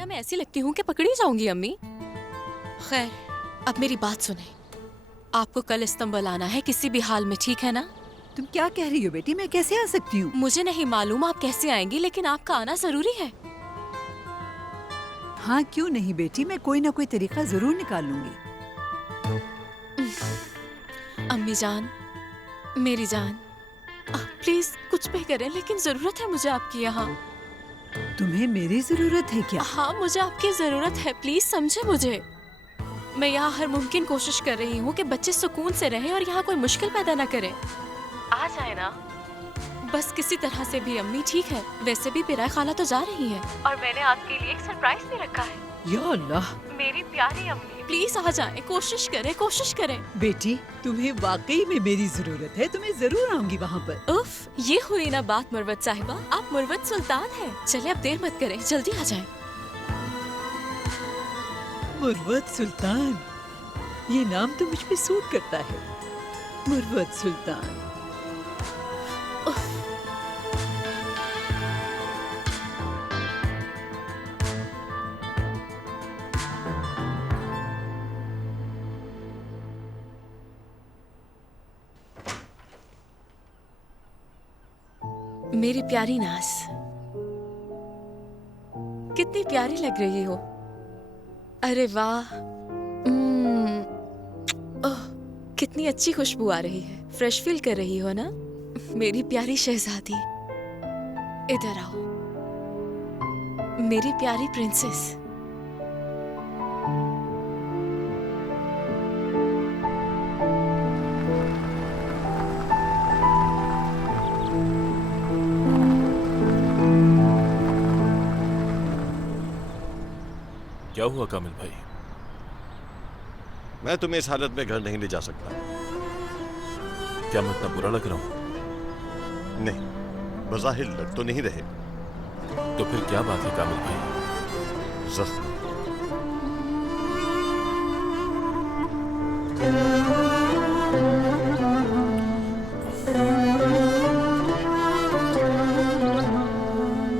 क्या मैं ऐसी लगती हूँ कि पकड़ी जाऊंगी अम्मी? खैर, अब मेरी बात सुने। आपको कल इस्तांबुल आना है किसी भी हाल में, ठीक है ना? तुम क्या कह रही हो बेटी? मैं कैसे आ सकती हूँ? मुझे नहीं मालूम आप कैसे आएंगी, लेकिन आपका आना जरूरी है। हाँ क्यों नहीं बेटी, मैं कोई ना कोई तरीका जरूर निकाल लूंगी। अम्मी जान, मेरी जान, आप प्लीज कुछ भी करें, लेकिन जरूरत है मुझे आपकी यहाँ। तुम्हें मेरी जरूरत है क्या? हाँ, मुझे आपकी जरूरत है, प्लीज समझे मुझे। मैं यहाँ हर मुमकिन कोशिश कर रही हूँ कि बच्चे सुकून से रहें और यहाँ कोई मुश्किल पैदा न करें। आ जाए ना बस किसी तरह से भी अम्मी, ठीक है? वैसे भी पिराय खाला तो जा रही है और मैंने आपके लिए एक सरप्राइज भी रखा है। या अल्लाह! मेरी प्यारी अम्मी, प्लीज आ जाएं, कोशिश करें, कोशिश करें। बेटी तुम्हें वाकई में मेरी जरूरत है, तुम्हें जरूर आऊंगी वहाँ पर। उफ, ये हुई ना बात मुरवत साहिबा, आप मुरवत सुल्तान हैं। चलिए अब देर मत करें, जल्दी आ जाएं। मुरवत सुल्तान, ये नाम तो मुझ पे सूट करता है। मुरवत सुल्तान। मेरी प्यारी नास, कितनी प्यारी लग रही हो। अरे वाह, ओह, कितनी अच्छी खुशबू आ रही है। फ्रेश फील कर रही हो ना मेरी प्यारी शहजादी? इधर आओ मेरी प्यारी प्रिंसेस। क्या हुआ कामिल भाई? मैं तुम्हें इस हालत में घर नहीं ले जा सकता। क्या मैं इतना बुरा लग रहा हूँ? नहीं, बज़ाहिर लग तो नहीं रहे। तो फिर क्या बात है कामिल भाई? जख्म।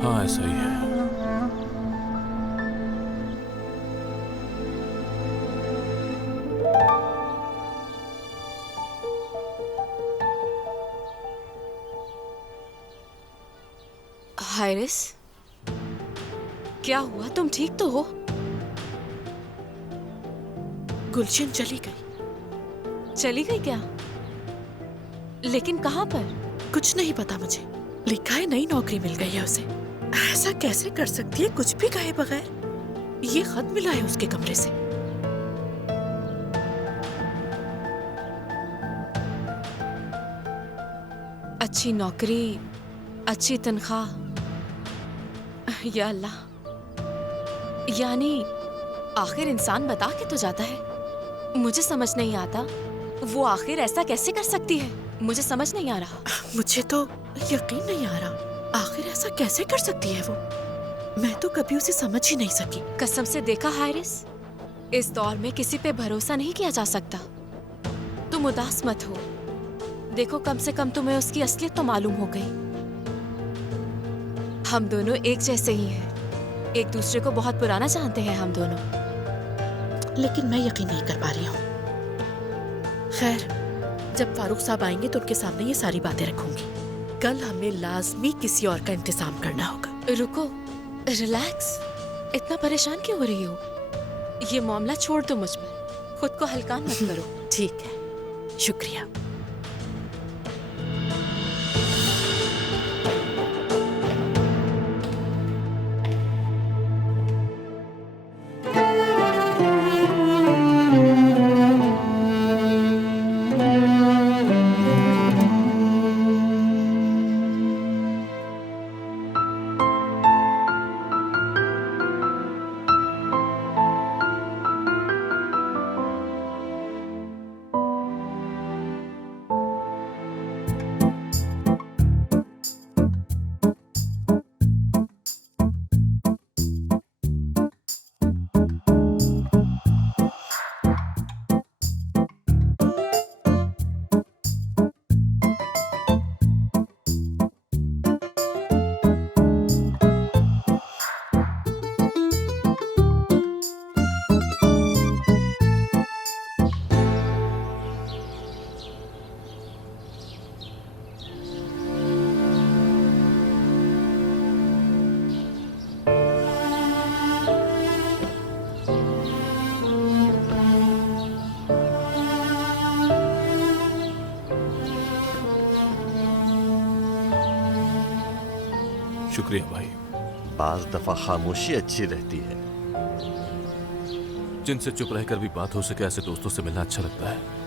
हाँ, ऐसा ही है। हारिस, क्या हुआ? तुम ठीक तो हो? गुलशन चली गई। चली गई क्या? लेकिन कहाँ पर? कुछ नहीं पता मुझे। लिखा है नई नौकरी मिल गई है उसे। ऐसा कैसे कर सकती है कुछ भी कहे बगैर? ये खत मिला है उसके कमरे से। अच्छी नौकरी, अच्छी तनख्वाह, या अल्लाह, यानी आखिर इंसान बता के तो जाता है। मुझे समझ नहीं आता वो आखिर ऐसा कैसे कर सकती है। मुझे समझ नहीं आ रहा। मुझे तो यकीन नहीं आ रहा, आखिर ऐसा कैसे कर सकती है वो। मैं तो कभी उसे समझ ही नहीं सकी। कसम से देखा हारिस, इस दौर में किसी पे भरोसा नहीं किया जा सकता। तुम उदास मत हो, देखो कम से कम तुम्हें उसकी असलियत तो मालूम हो गई। हम दोनों एक जैसे ही हैं, एक दूसरे को बहुत पुराना जानते हैं हम दोनों। लेकिन मैं यकीन नहीं कर पा रही हूँ। खैर, जब फारूक साहब आएंगे तो उनके सामने ये सारी बातें रखूंगी। कल हमें लाजमी किसी और का इंतजाम करना होगा। रुको, रिलैक्स, इतना परेशान क्यों हो रही हो? ये मामला छोड़ दो मुझ पर, खुद को हल्का मत करो। ठीक है, शुक्रिया। शुक्रिया भाई। बाज दफा खामोशी अच्छी रहती है। जिनसे चुप रहकर भी बात हो सके ऐसे दोस्तों से मिलना अच्छा लगता है।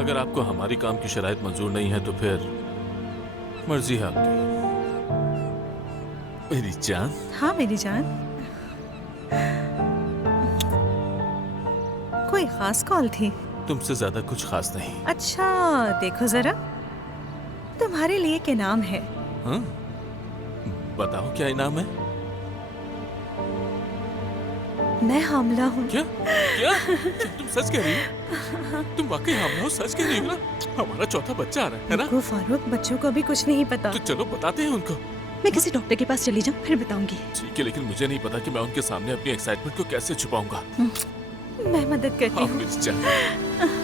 अगर आपको हमारी काम की शराइत मंजूर नहीं है तो फिर मर्जी है आपकी। मेरी जान। हाँ मेरी जान। कोई खास कॉल थी? तुमसे ज्यादा कुछ खास नहीं। अच्छा देखो जरा, तुम्हारे लिए क्या नाम है? हाँ? बताओ क्या इनाम है? मैं हामला हूँ। क्या? क्या? तुम सच कह रही हो? तुम वाकई हामला हो? सच कह रही हो ना? हमारा चौथा बच्चा आ रहा है ना? देखो फारूक, बच्चों को अभी कुछ नहीं पता। तो चलो बताते हैं उनको। मैं किसी डॉक्टर के पास चली जाऊँ फिर बताऊंगी। ठीक है, लेकिन मुझे नहीं पता कि मैं उनके सामने अपनी एक्साइटमेंट को कैसे छुपाऊंगा। मैं मदद करती हाँ, हूँ। मेरी जान।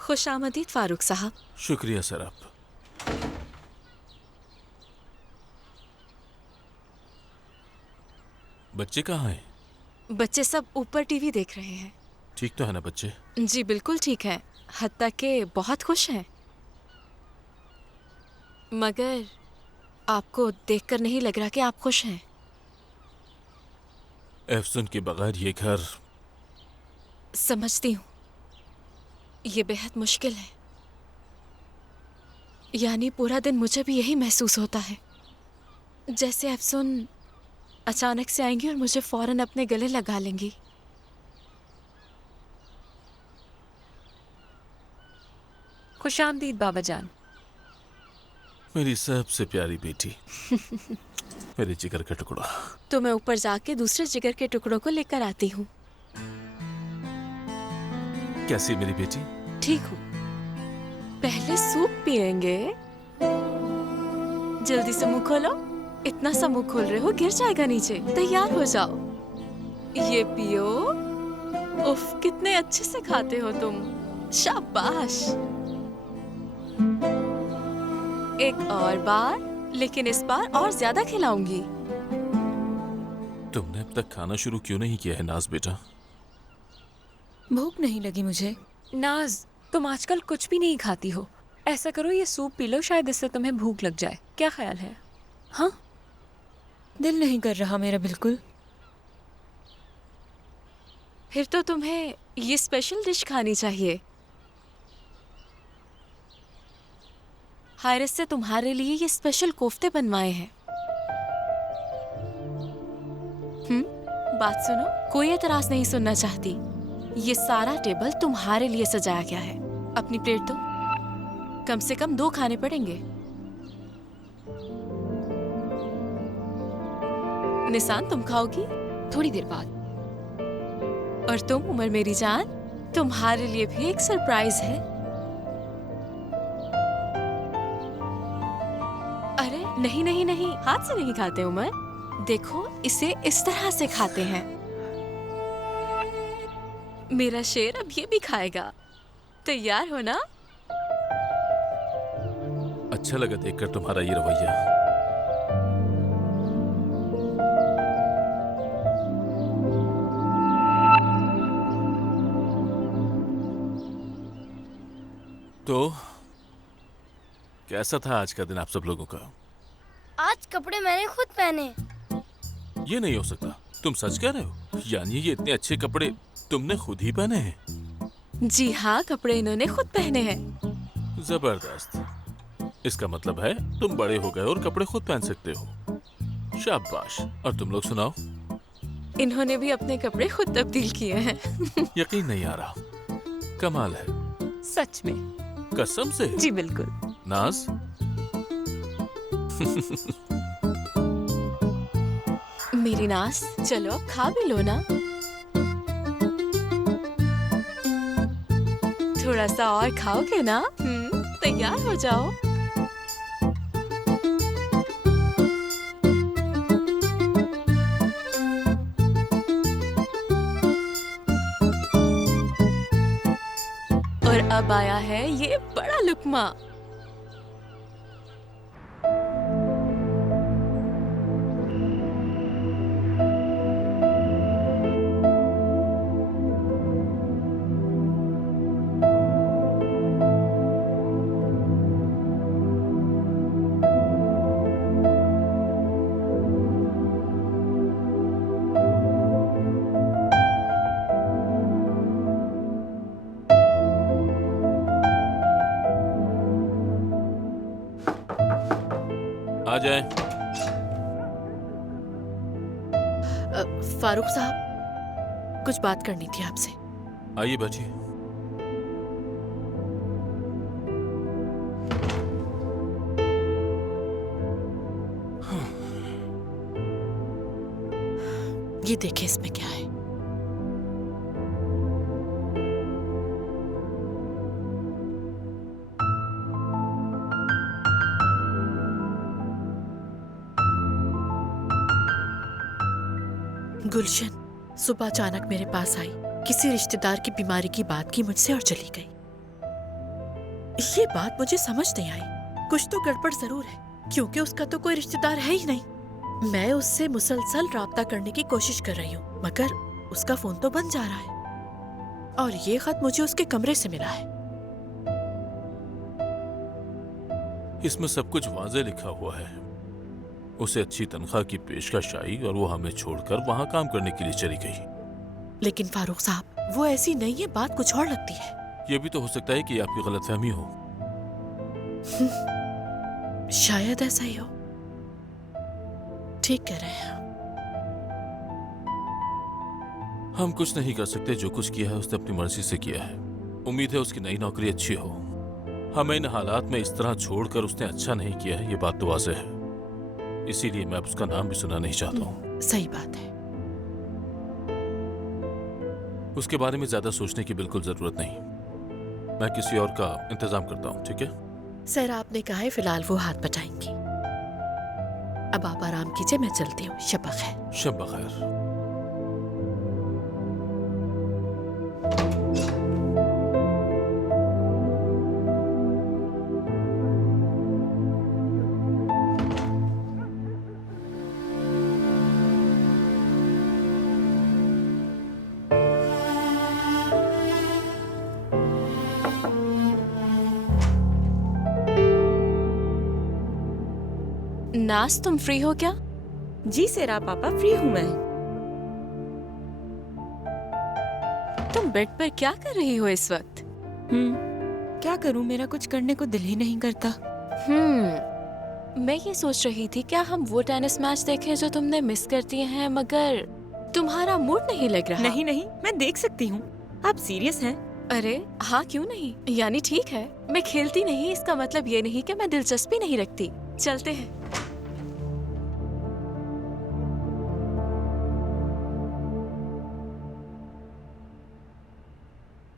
खुशामदीद फारूक साहब। शुक्रिया सरब। बच्चे कहाँ हैं? बच्चे सब ऊपर टीवी देख रहे हैं। ठीक तो है ना बच्चे? जी बिल्कुल ठीक है, हत्ता के बहुत खुश हैं। मगर आपको देखकर नहीं लग रहा कि आप खुश हैं। एफसन के बगैर ये घर। समझती हूँ, ये बेहद मुश्किल है। यानी पूरा दिन मुझे भी यही महसूस होता है, जैसे एफसन अचानक से आएंगी और मुझे फौरन अपने गले लगा लेंगी। खुशामदीद बाबा जान। मेरी सबसे प्यारी बेटी। मेरे जिगर का टुकड़ा। तो मैं ऊपर जाके दूसरे जिगर के टुकड़ों को लेकर आती हूँ। कैसी है मेरी बेटी? ठीक हूँ। पहले सूप पिएंगे। जल्दी से मुंह खोलो। इतना सा मुंह खोल रहे हो गिर जाएगा नीचे। तैयार हो जाओ। ये पियो। उफ, कितने अच्छे से खाते हो तुम। शाबाश। एक और बार, लेकिन इस बार और ज्यादा खिलाऊंगी। तुमने अब तक खाना शुरू क्यों नहीं किया है नाज बेटा? भूख नहीं लगी मुझे। नाज, तुम आजकल कुछ भी नहीं खाती हो। ऐसा करो, ये सूप पी लो, शायद इससे तुम्हें भूख लग जाए। क्या ख्याल है? हाँ, दिल नहीं कर रहा मेरा बिल्कुल। फिर तो तुम्हें ये स्पेशल डिश खानी चाहिए। हारिस से तुम्हारे लिए ये स्पेशल कोफ्ते बनवाए हैं। बात सुनो, कोई एतराज नहीं सुनना चाहती। ये सारा टेबल तुम्हारे लिए सजाया गया है। अपनी प्लेट दो। कम से कम 2 खाने पड़ेंगे। निसान, तुम खाओगी? थोड़ी देर बाद। और तुम उमर मेरी जान, तुम्हारे लिए भी एक सरप्राइज है। अरे नहीं नहीं नहीं, हाथ से नहीं खाते उमर। देखो, इसे इस तरह से खाते हैं। मेरा शेर अब ये भी खाएगा। तैयार हो ना? अच्छा लगा देखकर तुम्हारा ये रवैया। तो कैसा था आज का दिन आप सब लोगों का? आज आज कपड़े मैंने खुद पहने। ये नहीं हो सकता, तुम सच कह रहे हो? यानी ये इतने अच्छे कपड़े तुमने खुद ही पहने हैं? जी हाँ, कपड़े इन्होंने खुद पहने हैं। जबरदस्त। इसका मतलब है तुम बड़े हो गए और कपड़े खुद पहन सकते हो। शाबाश। और तुम लोग सुनाओ। इन्होंने भी अपने कपड़े खुद तब्दील किए हैं। यकीन नहीं आ रहा, कमाल है। सच में? कसम से? जी बिल्कुल। नाज मेरी नाज, चलो अब खा भी लो ना। थोड़ा सा और खाओगे ना? तैयार हो जाओ। और अब आया है ये बड़ा लुकमा। आ जाए। फारूक साहब, कुछ बात करनी थी आपसे। आइए बची। ये देखे इसमें क्या है। गुलशन सुबह अचानक मेरे पास आई, किसी रिश्तेदार की बीमारी की बात की मुझसे और चली गई। ये बात मुझे समझ नहीं आई। कुछ तो गड़बड़ जरूर है, क्योंकि उसका तो कोई रिश्तेदार है ही नहीं। मैं उससे मुसलसल राब्ता करने की कोशिश कर रही हूँ, मगर उसका फोन तो बंद जा रहा है। और ये खत मुझे उसके कमरे से मिला है। इसमें सब कुछ वाज़े लिखा हुआ है। उसे अच्छी तनख्वाह की पेशकश आई और वो हमें छोड़कर वहाँ काम करने के लिए चली गई। लेकिन फारूक साहब, वो ऐसी नहीं है, बात कुछ और लगती है। ये भी तो हो सकता है कि आपकी गलतफहमी हो। शायद ऐसा ही हो। ठीक कह रहे हैं। हम कुछ नहीं कर सकते। जो कुछ किया है उसने अपनी मर्जी से किया है। उम्मीद है उसकी नई नौकरी अच्छी हो। हमें इन हालात में इस तरह छोड़कर उसने अच्छा नहीं किया है, ये बात तो वाज़ेह है। इसीलिए मैं अब उसका नाम भी सुनना नहीं चाहता हूँ। सही बात है। उसके बारे में ज्यादा सोचने की बिल्कुल जरूरत नहीं। मैं किसी और का इंतजाम करता हूँ, ठीक है? सर, आपने कहा है फिलहाल वो हाथ बटाएंगी। अब आप आराम कीजिए, मैं चलती हूँ। शब खैर। शब खैर। नाज, तुम फ्री हो क्या? जी सेरा पापा, फ्री हूँ मैं। तुम बेड पर क्या कर रही हो इस वक्त? क्या करूँ, मेरा कुछ करने को दिल ही नहीं करता। मैं ये सोच रही थी क्या हम वो टेनिस मैच देखें जो तुमने मिस करती हैं, मगर तुम्हारा मूड नहीं लग रहा। नहीं नहीं, मैं देख सकती हूँ। आप सीरियस हैं? अरे हाँ, क्यों नहीं। यानी ठीक है, मैं खेलती नहीं, इसका मतलब ये नहीं कि मैं दिलचस्पी नहीं रखती। चलते हैं।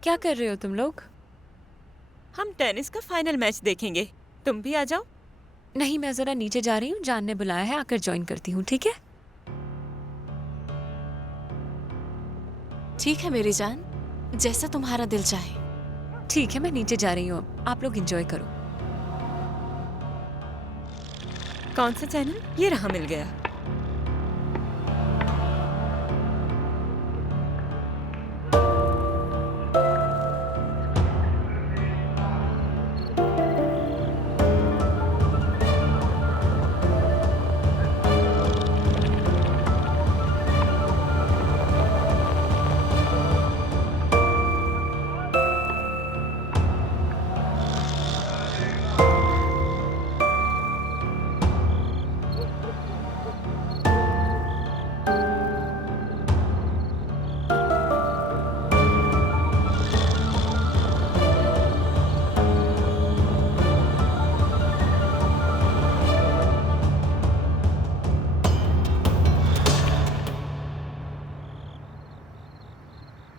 क्या कर रहे हो तुम लोग? हम टेनिस का फाइनल मैच देखेंगे। तुम भी आ जाओ। नहीं, मैं जरा नीचे जा रही हूँ, जान ने बुलाया है, आकर ज्वाइन करती हूँ, ठीक है? ठीक है मेरी जान, जैसा तुम्हारा दिल चाहे। ठीक है, मैं नीचे जा रही हूँ। आप लोग एंजॉय करो। कौन सा चैनल? ये रहा, मिल गया।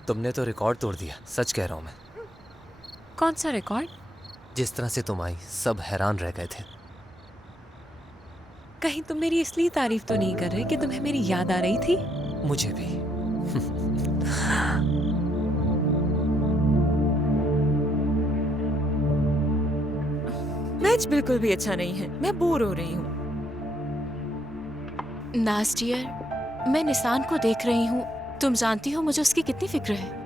तुमने तो रिकॉर्ड तोड़ दिया, सच कह रहा हूँ मैं। कौन सा रिकॉर्ड? जिस तरह से तुम आई सब हैरान रह गए थे। कहीं तुम मेरी इसलिए तारीफ तो नहीं कर रहे कि तुम्हें मेरी याद आ रही थी? मुझे भी। मैच बिल्कुल भी अच्छा नहीं है, मैं बोर हो रही हूँ। नाज डियर, मैं निसान को देख रही हूँ। तुम जानती हो मुझे उसकी कितनी फिक्र है।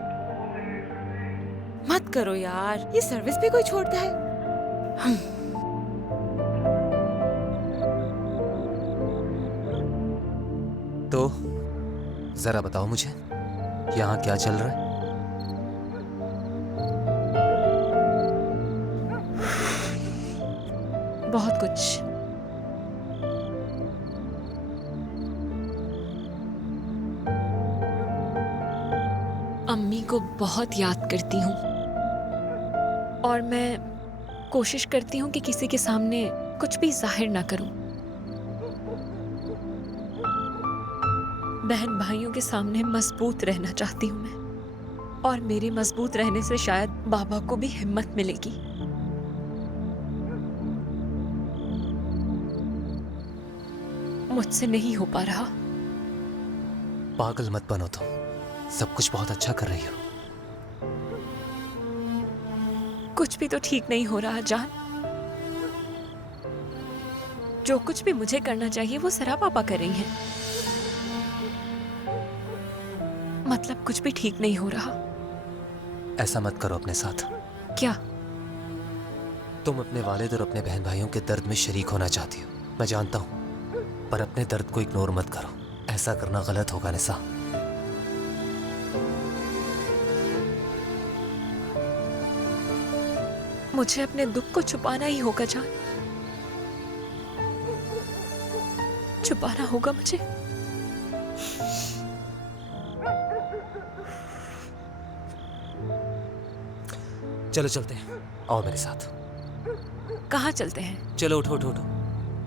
मत करो यार, ये सर्विस भी कोई छोड़ता है? तो जरा बताओ मुझे, यहाँ क्या चल रहा है? बहुत कुछ। अम्मी को बहुत याद करती हूँ और मैं कोशिश करती हूँ कि किसी के सामने कुछ भी जाहिर ना करूँ। बहन भाइयों के सामने मजबूत रहना चाहती हूँ मैं, और मेरे मजबूत रहने से शायद बाबा को भी हिम्मत मिलेगी। मुझसे नहीं हो पा रहा। पागल मत बनो तुम, सब कुछ बहुत अच्छा कर रही हो। कुछ भी तो ठीक नहीं हो रहा जान। जो कुछ भी मुझे करना चाहिए वो सरा पापा कर रही हैं। मतलब कुछ भी ठीक नहीं हो रहा। ऐसा मत करो अपने साथ। क्या? तुम अपने वालिद और अपने बहन भाइयों के दर्द में शरीक होना चाहती हो, मैं जानता हूँ, पर अपने दर्द को इग्नोर मत करो। ऐसा करना गलत होगा निसा। मुझे अपने दुख को छुपाना ही होगा जान। छुपाना होगा मुझे। चलो चलते हैं, आओ मेरे साथ। कहाँ चलते हैं? चलो उठो उठो उठो,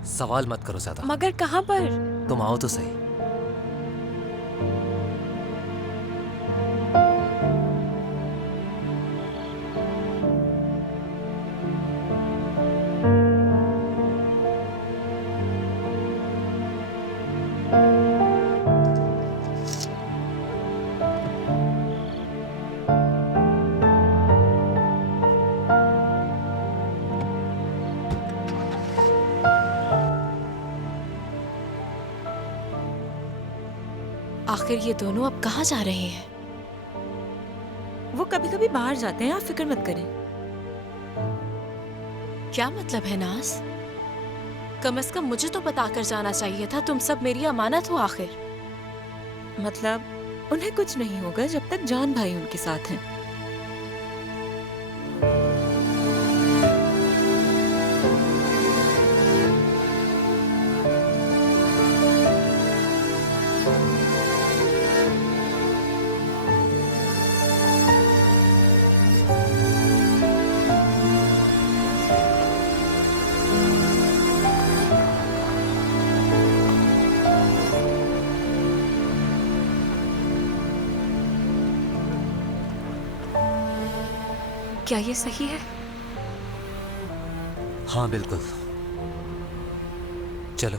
सवाल मत करो ज्यादा। मगर कहाँ पर? तुम आओ तो सही। आखिर ये दोनों अब कहाँ जा रहे हैं? वो कभी कभी बाहर जाते हैं, आप फिक्र मत करें। क्या मतलब है नाज? कम से कम मुझे तो बता कर जाना चाहिए था। तुम सब मेरी अमानत हो आखिर। मतलब उन्हें कुछ नहीं होगा जब तक जान भाई उनके साथ हैं। क्या ये सही है? हाँ बिल्कुल, चलो।